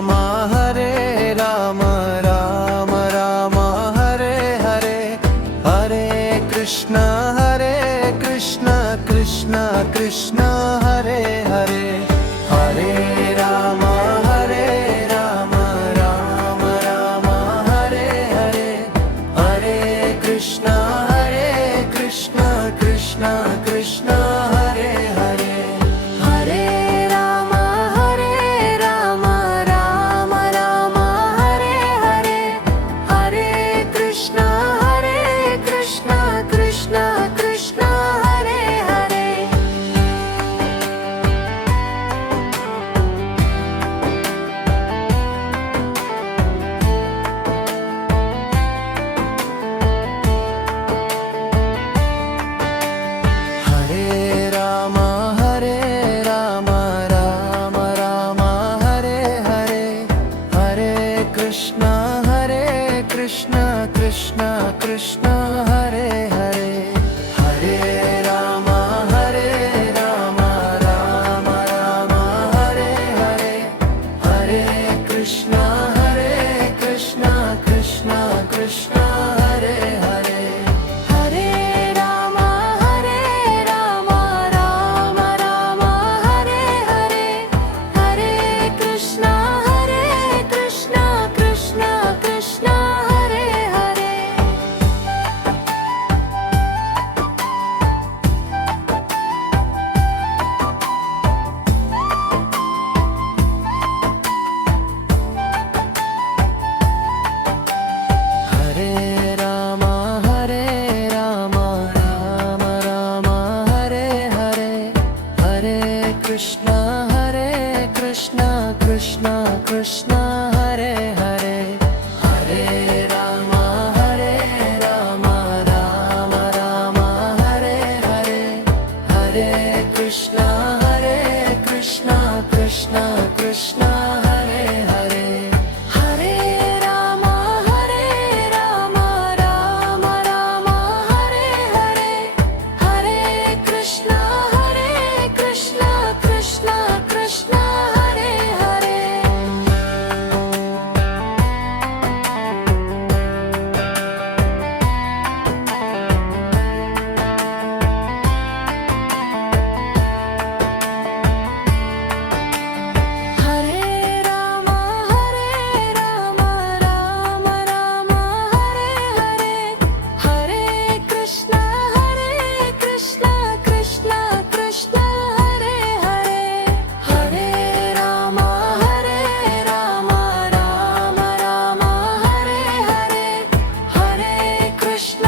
Ram Hare Ram Ram Ram Hare Hare Hare Krishna Krishna Krishna Hare Hare Hare Ram Ram Ram Hare Hare Hare Krishna Krishna Krishna Hare Hare Hare Ram Ram Ram Hare Hare Hare Krishna Krishna Krishna Hare Hare Hare Ram Ram Ram Hare Hare Hare Krishna Krishna Krishna Hare Hare Hare Ram Ram Ram Hare Hare Hare Krishna Krishna Krishna Hare Hare Hare Ram Ram Ram Hare Hare Hare Krishna Krishna Krishna Hare Hare Hare Ram Ram Ram Hare Hare Hare Krishna Krishna Krishna Hare Hare Hare Ram Ram Ram Hare Hare Hare Krishna Krishna Krishna Hare Hare Hare Ram Ram Ram Hare Hare Hare Krishna Krishna Krishna Hare Hare Hare Ram Ram Ram Hare Hare Hare Krishna Krishna Krishna Hare Hare Hare Ram Ram Ram Hare Hare Hare Krishna